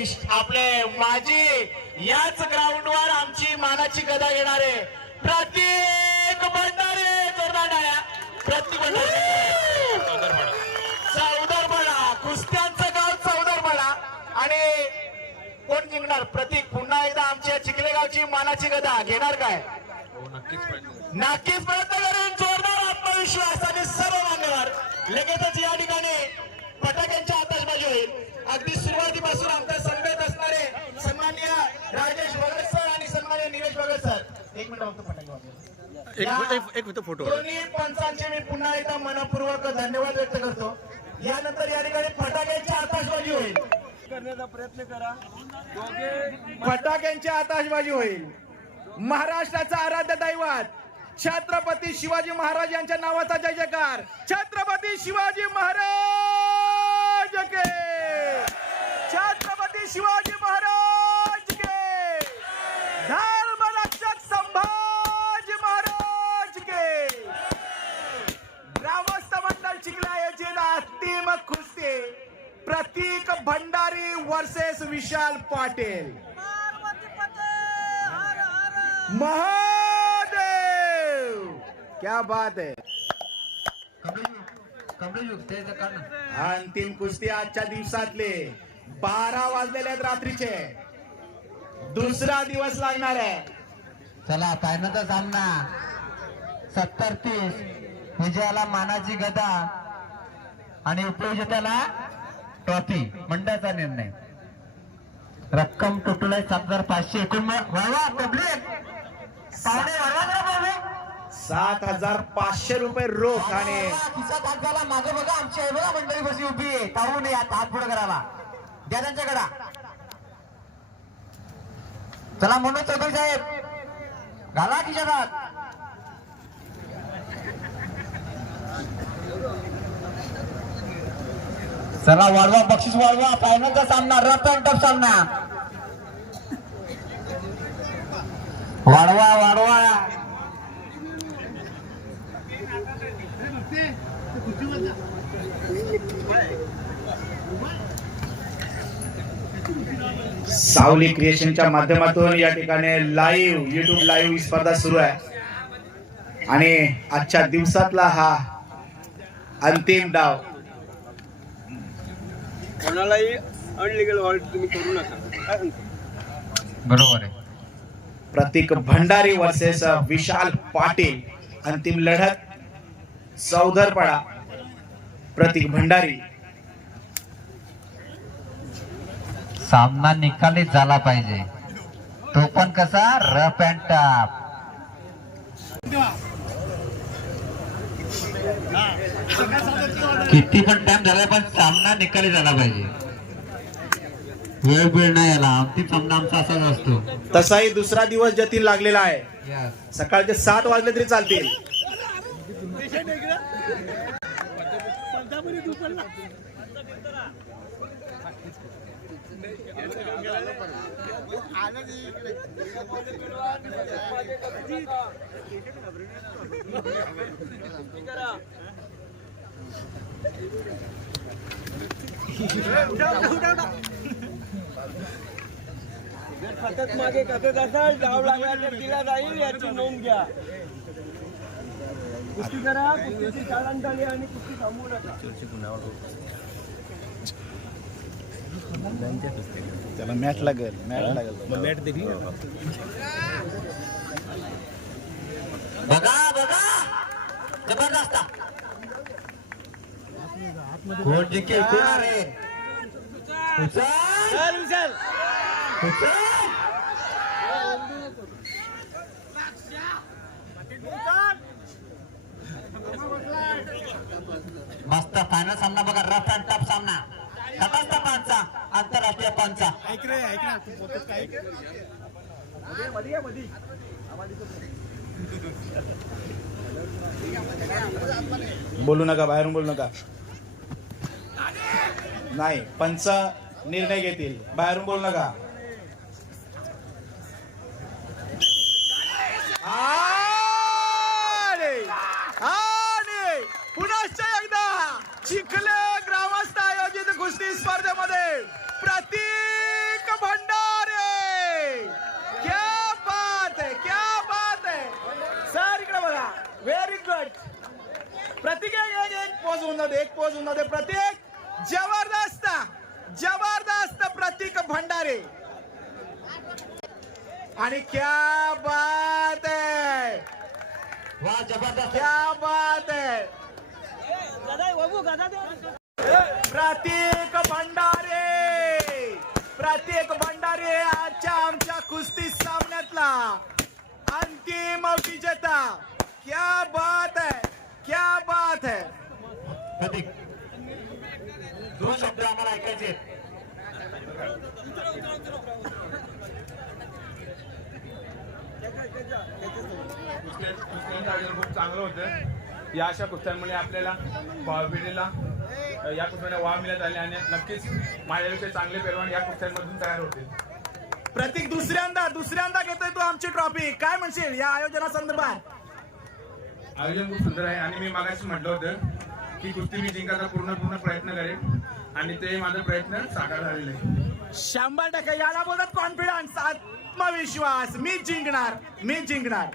आपले माजी याच ग्राउंडवर आमची मानाची गदा घेणारे प्रत्येक भंडारे जोरदार. प्रत्येक भंडारे. चौदरपणा कुस्त्यांचं गाव चौदरपणा आणि कोण जिंकणार? प्रतीक पुन्हा एकदा आमच्या चिखले गावची मानाची गदा. घेणार काय? नक्कीच प्रयत्न करेन जोरदार आत्मविश्वास आणि सर्व मान्यवर. लगेचच या ठिकाणी फटाक्यांची आताशबाजी होईल. अगदी सर. एक मिनिट फटाके एक होतं फोटो दोन्ही पंचांचे मी पुन्हा एकदा मनपूर्वक धन्यवाद व्यक्त करतो. यानंतर या ठिकाणी फटाक्यांची आताशबाजी होईल. करण्याचा प्रयत्न करा. फटाक्यांची आताशबाजी होईल. महाराष्ट्राचा आराध्य दैवत छत्रपती शिवाजी महाराज यांच्या नावाचा जय जयकार. छत्रपती शिवाजी महाराज के छत्रपती शिवाजी महाराज के धर्मरक्षक संभाजी महाराज के ग्रामस्थ मंडळ चिखला याचे अंतिम कुस्ती प्रतीक भंडारी वर्सेस विशाल पाटील. महादेव! क्या बात है. अंतिम कुस्ती आजच्या दिवसातले. बारा वाजलेले आहेत रात्रीचे. दुसरा दिवस लागणार आहे. चला फायनलचा सामना सत्तर तीस. विजयाला मानाची गदा. आणि उपयोजिताला ट्रॉफी मंडळाचा निर्णय. रक्कम टोटल आहे सात हजार पाचशे एकूण सात हजार पाचशे रुपये रोख आणि खिसा हात झाला मागे बघा आमची आहे बघा मंडळी बशी उभी आहे. ताळू नये हात हात पुढे करावा द्या त्यांच्याकडा. चला मनोज चौधरी साहेब. घाला हात चला वाढवा बक्षीस वाढवा. फायनलचा सामना रतन टप सामना. वाढवा वाढवा. सावली क्रिएशनच्या माध्यमातून या ठिकाणी लाईव्ह युट्यूब लाईव्ह स्पर्धा सुरू आहे. आणि आजच्या दिवसातला हा अंतिम डाव. कोणालाही अनलिगल हॉल्ट तुम्ही करू नका. काय म्हणतो? बरोबर आहे. प्रतीक भंडारी वर्सेस विशाल पाटील अंतिम लढत चौधरपडा प्रतीक भंडारी. सामना निकाली झाला पाहिजे. तो पण कसा रफ अँड टफ किती पण टाइम झाला पण सामना निकाली झाला पाहिजे. वेळ वेळ नाही याला. अंतिम सामना आमचा असाच असतो. तसाही दुसरा दिवस जतीन लागलेला आहे. सकाळचे सात वाजले तरी चालतील. सतत मागे कसत असाल डाव लागला तर तिला जाईल याची नोंद घ्या कुस्ती करा कुस्तीची चाळण आणि कुस्ती थांबवू नका त्याला मॅच लागेल मॅच लागेल मॅट देखील बघा बघा ज़बरदस्त कोण जिंकेल? कोण आहे उचल चल विशाल उचल मस्त फायनल सामना बघा. रफ अँड टफ सामना. तटस्थ पंचा आंतरराष्ट्रीय पंचा बोलू नका बाहेरून बोलू नका. नाही पंच निर्णय घेतील. बाहेरून बोल नका. पुनश्च एकदा चिखले ग्रामस्थ आयोजित कुस्ती स्पर्धेमध्ये प्रतीक भंडारे. क्या बात है क्या बात है. सर इकडे बघा. व्हेरी गुड प्रत्येक एक एक पोज होऊन जाते एक पोज होऊन जाते प्रत्येक जबरदस्त जबरदस्त प्रतीक भंडारे. आणि क्या बात है. वा जबरदस्त. क्या बात है. प्रतीक भंडारे प्रतीक भंडारे आजच्या आमच्या कुस्ती सामन्यातला अंतिम विजेता. क्या बात है क्या बात है. प्रतीक. दोन शब्द आम्हाला ऐकायचे खूप चांगलं होतं. या अशा कुस्त्यांमुळे आपल्याला पिढीला या कुस्त्यांना वाव मिळत आले आणि नक्कीच माझ्यापेक्षा चांगले पैलवान या कुस्त्यांमधून तयार होतील. प्रतीक दुसऱ्यांदा दुसऱ्यांदा घेतोय तू आमची ट्रॉफी. काय म्हणशील या आयोजना संदर्भात आयोजन खूप सुंदर आहे आणि मी मागाशी म्हटलं होतं ती कुस्ती मी जिंकायचा पूर्ण पूर्ण प्रयत्न करेन आणि ते माझा प्रयत्न साकार झालेला आहे शंभर टक्के याला बोलतात कॉन्फिडन्स आत्मविश्वास. मी जिंकणार मी जिंकणार.